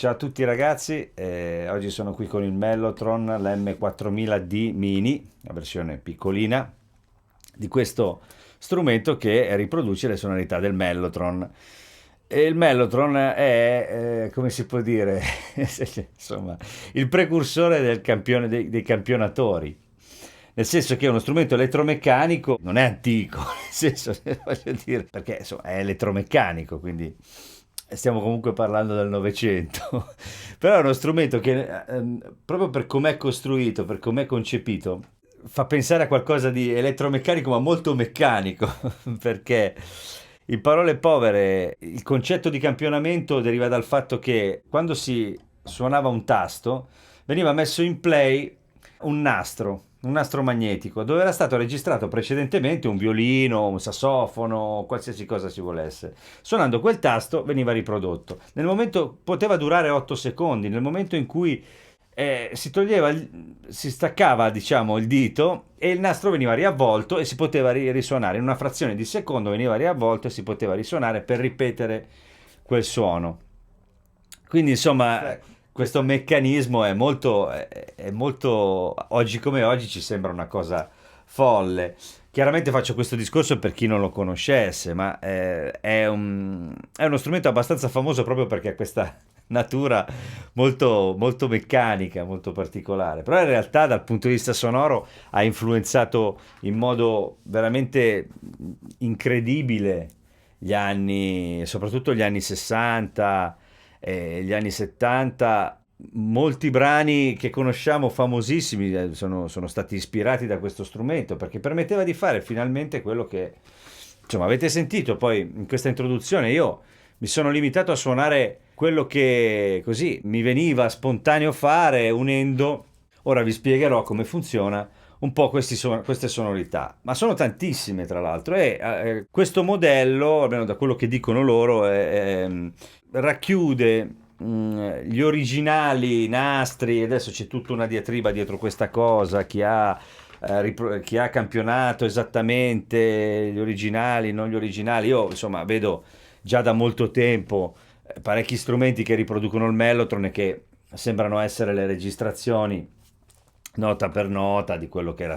Ciao a tutti ragazzi, oggi sono qui con il Mellotron, l'M4000D Mini, la versione piccolina di questo strumento che riproduce le sonorità del Mellotron. E il Mellotron è, come si può dire, insomma, il precursore del dei campionatori. Nel senso che è uno strumento elettromeccanico, non è antico, nel senso, voglio dire, perché insomma, è elettromeccanico, quindi stiamo comunque parlando del Novecento. Però è uno strumento che, proprio per com'è costruito, per com'è concepito, fa pensare a qualcosa di elettromeccanico, ma molto meccanico, perché in parole povere, il concetto di campionamento deriva dal fatto che quando si suonava un tasto, veniva messo in play un nastro magnetico, dove era stato registrato precedentemente un violino, un sassofono, qualsiasi cosa si volesse. Suonando quel tasto veniva riprodotto. Nel momento poteva durare 8 secondi, nel momento in cui si toglieva, si staccava, diciamo, il dito e il nastro veniva riavvolto e si poteva risuonare. In una frazione di secondo veniva riavvolto e si poteva risuonare per ripetere quel suono. Quindi, insomma, questo meccanismo è molto, oggi come oggi ci sembra una cosa folle. Chiaramente faccio questo discorso per chi non lo conoscesse, ma è uno strumento abbastanza famoso proprio perché ha questa natura molto, molto meccanica, molto particolare. Però in realtà dal punto di vista sonoro ha influenzato in modo veramente incredibile gli anni, soprattutto gli anni 60 e gli anni 70. Molti brani che conosciamo famosissimi sono stati ispirati da questo strumento perché permetteva di fare finalmente quello che, insomma, avete sentito poi in questa introduzione. Io mi sono limitato a suonare quello che così mi veniva spontaneo fare unendo. Ora vi spiegherò come funziona un po' queste sonorità, ma sono tantissime tra l'altro e questo modello, almeno da quello che dicono loro, racchiude gli originali nastri, adesso c'è tutta una diatriba dietro questa cosa, chi ha campionato esattamente gli originali, non gli originali. Io insomma vedo già da molto tempo parecchi strumenti che riproducono il mellotron e che sembrano essere le registrazioni nota per nota di quello che era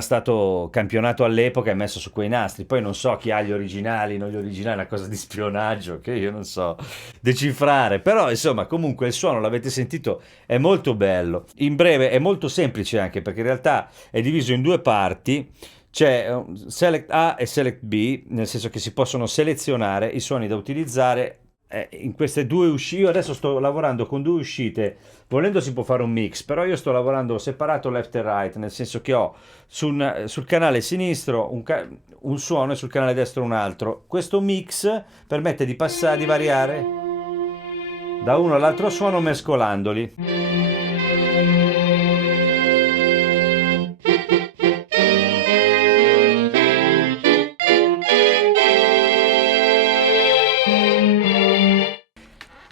stato campionato all'epoca e messo su quei nastri. Poi non so chi ha gli originali, non gli originali, è una cosa di spionaggio che io non so decifrare. Però insomma, comunque il suono, l'avete sentito, è molto bello. In breve, è molto semplice anche perché in realtà è diviso in due parti. C'è Select A e Select B, nel senso che si possono selezionare i suoni da utilizzare in queste due uscite. Io adesso sto lavorando con due uscite, volendo si può fare un mix, però io sto lavorando separato left e right, nel senso che ho sul canale sinistro un suono e sul canale destro un altro. Questo mix permette di passare, di variare da uno all'altro suono mescolandoli.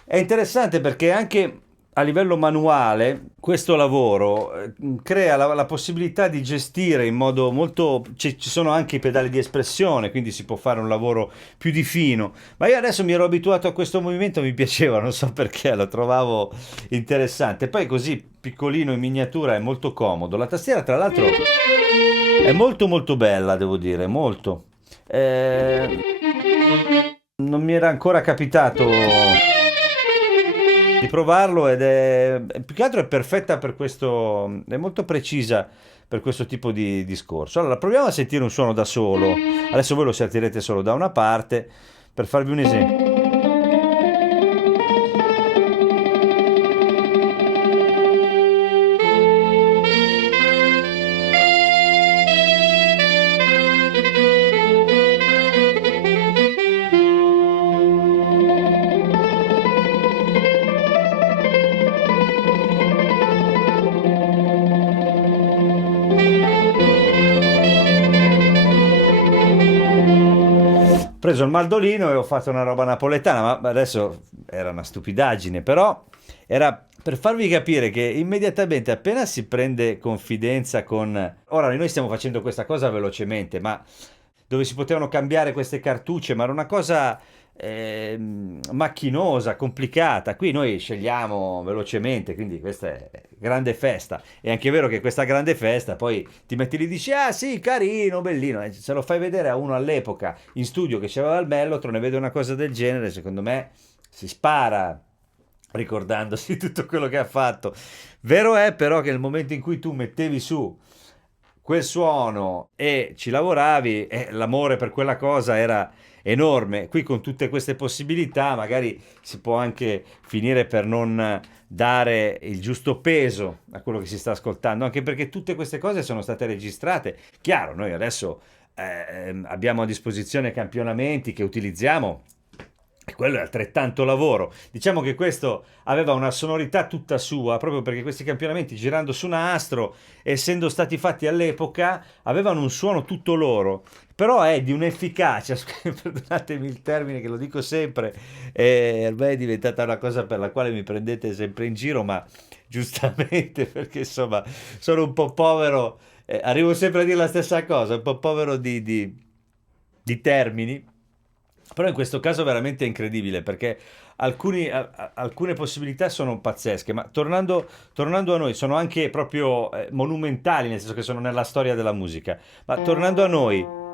È interessante perché anche a livello manuale questo lavoro crea la possibilità di gestire in modo molto. Ci sono anche i pedali di espressione, quindi si può fare un lavoro più di fino. Ma io adesso mi ero abituato a questo movimento, mi piaceva, non so perché, lo trovavo interessante. Poi così piccolino in miniatura è molto comodo. La tastiera, tra l'altro, è molto molto bella, devo dire, molto. Non mi era ancora capitato di provarlo ed è più che altro è perfetta per questo, è molto precisa per questo tipo di discorso. Allora proviamo a sentire un suono da solo. Adesso voi lo sentirete solo da una parte per farvi un esempio. Ho preso il mandolino e ho fatto una roba napoletana, ma adesso era una stupidaggine, però era per farvi capire che immediatamente appena si prende confidenza con. Ora noi stiamo facendo questa cosa velocemente, ma dove si potevano cambiare queste cartucce, ma era una cosa macchinosa, complicata. Qui noi scegliamo velocemente, quindi questa è grande festa. È anche vero che questa grande festa poi ti metti lì e dici ah sì, carino, bellino. Se lo fai vedere a uno all'epoca in studio che c'aveva il Mellotron e vede una cosa del genere, secondo me si spara ricordandosi tutto quello che ha fatto. Vero è però che nel momento in cui tu mettevi su quel suono e ci lavoravi, l'amore per quella cosa era enorme. Qui con tutte queste possibilità magari si può anche finire per non dare il giusto peso a quello che si sta ascoltando, anche perché tutte queste cose sono state registrate. Chiaro, noi adesso abbiamo a disposizione campionamenti che utilizziamo. E quello è altrettanto lavoro. Diciamo che questo aveva una sonorità tutta sua, proprio perché questi campionamenti girando su nastro, essendo stati fatti all'epoca, avevano un suono tutto loro. Però è di un'efficacia, perdonatemi il termine che lo dico sempre, ormai è diventata una cosa per la quale mi prendete sempre in giro, ma giustamente perché insomma sono un po' povero, arrivo sempre a dire la stessa cosa, un po' povero di termini. Però in questo caso veramente è incredibile perché alcune possibilità sono pazzesche, ma tornando a noi, sono anche proprio monumentali, nel senso che sono nella storia della musica. Ma tornando a noi,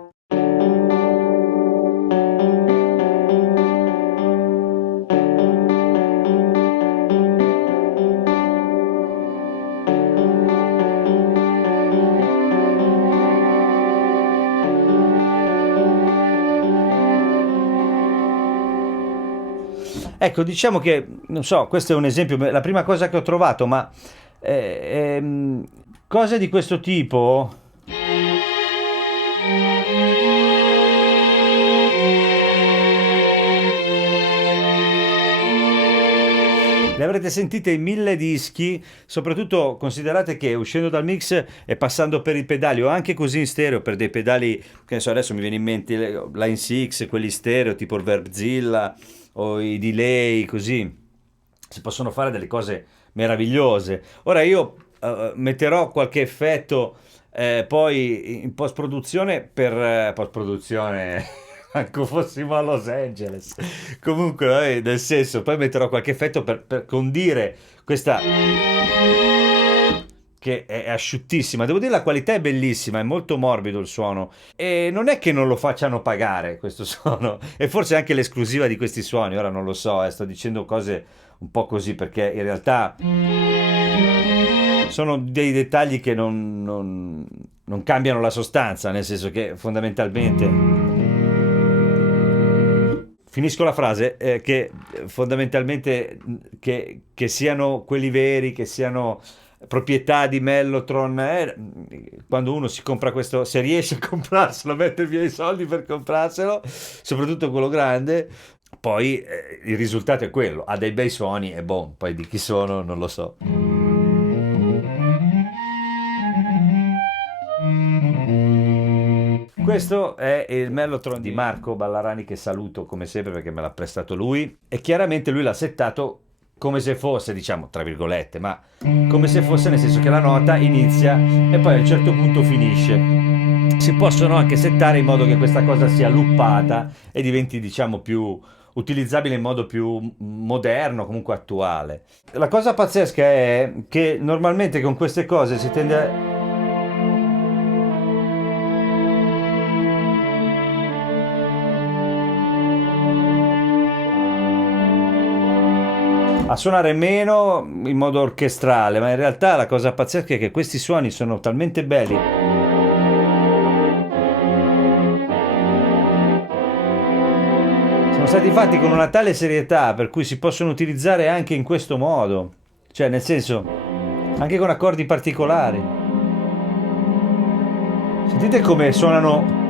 ecco, diciamo che, non so, questo è un esempio, la prima cosa che ho trovato, ma cose di questo tipo. Le avrete sentite in mille dischi, soprattutto considerate che uscendo dal mix e passando per i pedali o anche così in stereo per dei pedali, che ne so, adesso mi viene in mente Line 6, quelli stereo tipo il Verbzilla, o i delay, così si possono fare delle cose meravigliose. Ora io metterò qualche effetto poi in post-produzione post-produzione. Anche fossimo a Los Angeles. Comunque, nel senso, poi metterò qualche effetto per condire questa che è asciuttissima. Devo dire la qualità è bellissima, è molto morbido il suono e non è che non lo facciano pagare questo suono, e forse anche l'esclusiva di questi suoni, ora non lo so, sto dicendo cose un po' così perché in realtà sono dei dettagli che non cambiano la sostanza, nel senso che fondamentalmente finisco la frase, che fondamentalmente che siano quelli veri, che siano proprietà di Mellotron, quando uno si compra questo, se riesce a comprarselo, mette via i soldi per comprarselo, soprattutto quello grande, poi il risultato è quello, ha dei bei suoni e boh, poi di chi sono non lo so. Questo è il Mellotron di Marco Ballarani, che saluto come sempre perché me l'ha prestato lui, e chiaramente lui l'ha settato come se fosse, diciamo, tra virgolette, ma come se fosse, nel senso che la nota inizia e poi a un certo punto finisce. Si possono anche settare in modo che questa cosa sia loopata e diventi, diciamo, più utilizzabile in modo più moderno, comunque attuale. La cosa pazzesca è che normalmente con queste cose si tende a suonare meno in modo orchestrale, ma in realtà la cosa pazzesca è che questi suoni sono talmente belli. Sono stati fatti con una tale serietà per cui si possono utilizzare anche in questo modo, cioè nel senso, anche con accordi particolari. Sentite come suonano.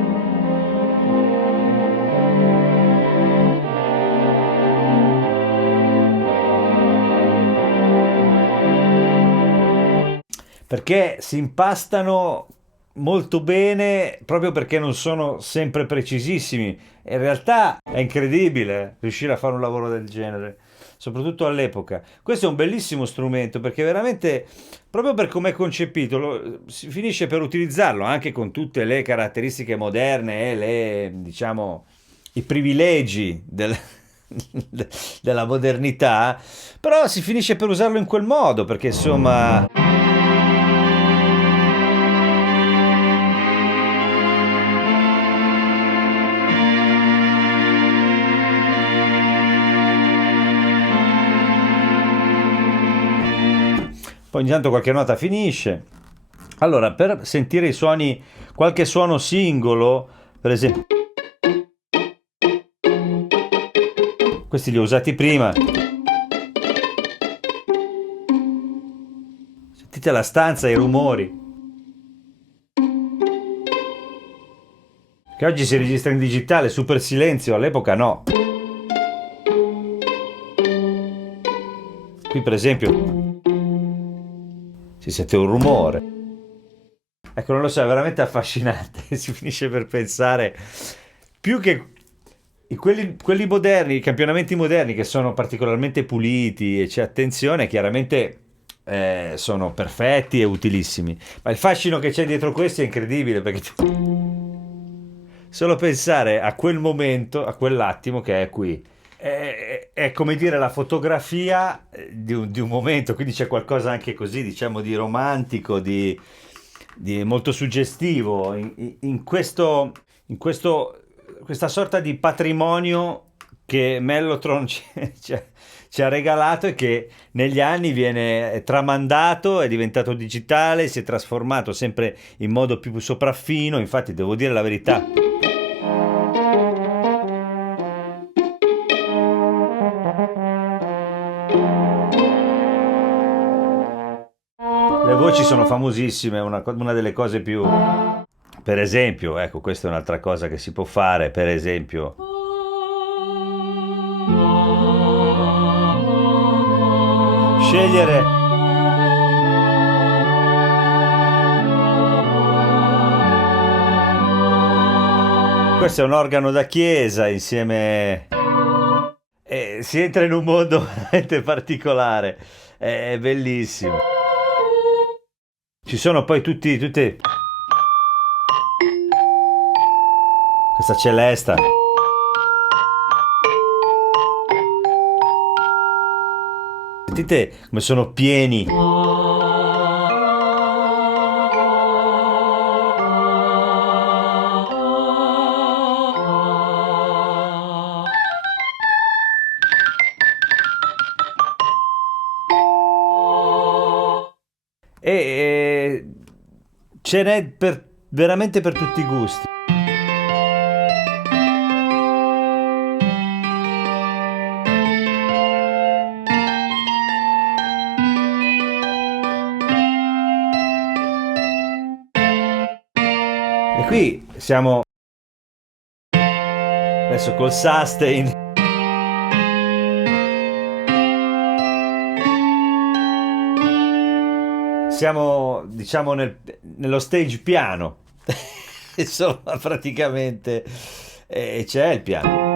Perché si impastano molto bene proprio perché non sono sempre precisissimi. In realtà è incredibile riuscire a fare un lavoro del genere, soprattutto all'epoca. Questo è un bellissimo strumento perché veramente, proprio per come è concepito, si finisce per utilizzarlo anche con tutte le caratteristiche moderne e diciamo, i privilegi della modernità, però si finisce per usarlo in quel modo perché insomma. Poi ogni tanto qualche nota finisce. Allora, per sentire i suoni, qualche suono singolo, per esempio, questi li ho usati prima. Sentite la stanza e i rumori. Che oggi si registra in digitale, super silenzio, all'epoca no. Qui per esempio si sente un rumore. Ecco, non lo so, è veramente affascinante. Si finisce per pensare più che quelli moderni, i campionamenti moderni che sono particolarmente puliti e c'è attenzione, chiaramente sono perfetti e utilissimi. Ma il fascino che c'è dietro questi è incredibile perché solo pensare a quel momento, a quell'attimo che è qui. È come dire la fotografia di un momento, quindi c'è qualcosa anche così, diciamo, di romantico, di molto suggestivo questa sorta di patrimonio che Mellotron ci ha regalato e che negli anni viene tramandato, è diventato digitale, si è trasformato sempre in modo più sopraffino. Infatti, devo dire la verità. Le voci sono famosissime, una delle cose più. Per esempio, ecco, questa è un'altra cosa che si può fare, per esempio. Scegliere. Questo è un organo da chiesa insieme. si entra in un mondo veramente particolare, è bellissimo. Ci sono poi tutte questa celesta. Sentite come sono pieni. E ce n'è veramente per tutti i gusti. E qui siamo adesso col sustain. Siamo, diciamo, nello stage piano. Insomma, praticamente c'è il piano.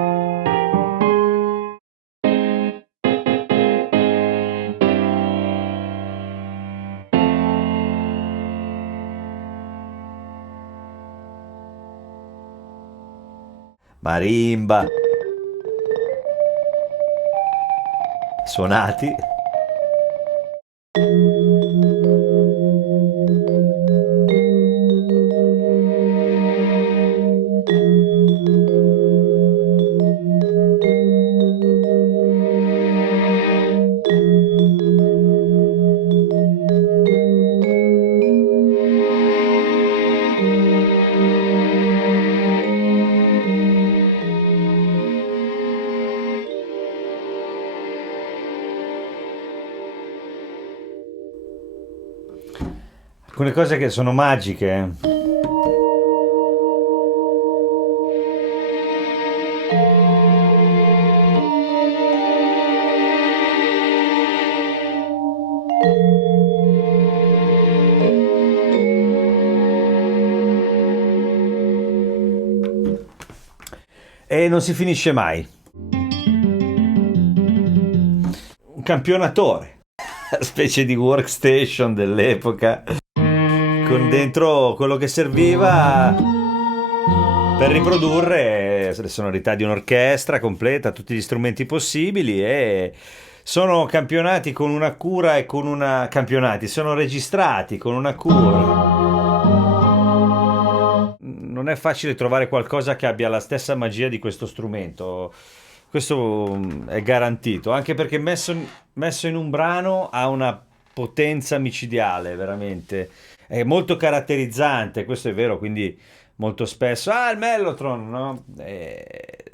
Marimba. Suonati. Alcune cose che sono magiche. E non si finisce mai. Un campionatore, una specie di workstation dell'epoca, con dentro quello che serviva per riprodurre le sonorità di un'orchestra completa, tutti gli strumenti possibili, e sono campionati con una cura e con una... campionati, sono registrati con una cura. Non è facile trovare qualcosa che abbia la stessa magia di questo strumento. Questo è garantito, anche perché messo in un brano ha una potenza micidiale, veramente. È molto caratterizzante, questo è vero, quindi molto spesso, il Mellotron, no?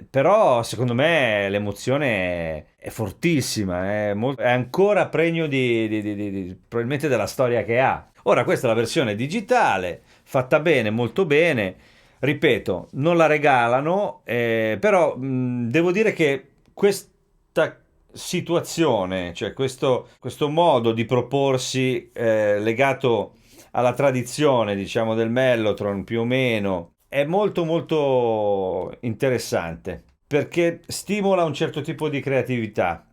Però secondo me l'emozione è fortissima, è ancora pregno probabilmente della storia che ha. Ora, questa è la versione digitale, fatta bene, molto bene. Ripeto, non la regalano, però devo dire che questa situazione, cioè questo modo di proporsi legato alla tradizione, diciamo, del Mellotron più o meno, è molto molto interessante perché stimola un certo tipo di creatività.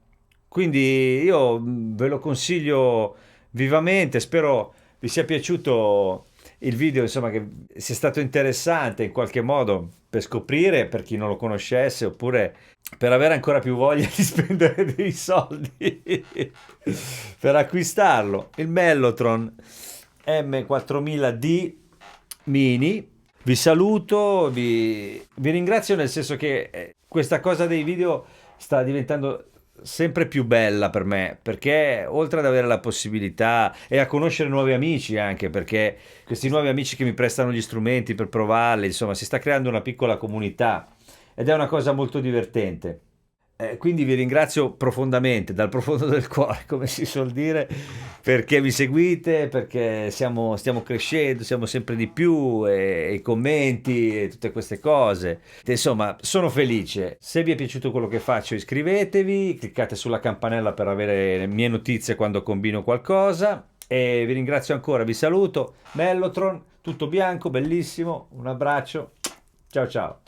Quindi io ve lo consiglio vivamente, spero vi sia piaciuto il video, insomma, che sia stato interessante in qualche modo per scoprire, per chi non lo conoscesse, oppure per avere ancora più voglia di spendere dei soldi per acquistarlo. Il Mellotron M4000D Mini. Vi saluto, vi ringrazio, nel senso che questa cosa dei video sta diventando sempre più bella per me, perché oltre ad avere la possibilità e a conoscere nuovi amici, anche perché questi nuovi amici che mi prestano gli strumenti per provarli, insomma, si sta creando una piccola comunità ed è una cosa molto divertente. Quindi vi ringrazio profondamente, dal profondo del cuore, come si suol dire, perché mi seguite, perché stiamo crescendo, siamo sempre di più, e i commenti e tutte queste cose. Insomma, sono felice. Se vi è piaciuto quello che faccio, iscrivetevi, cliccate sulla campanella per avere le mie notizie quando combino qualcosa. E vi ringrazio ancora, vi saluto. Mellotron, tutto bianco, bellissimo, un abbraccio. Ciao ciao.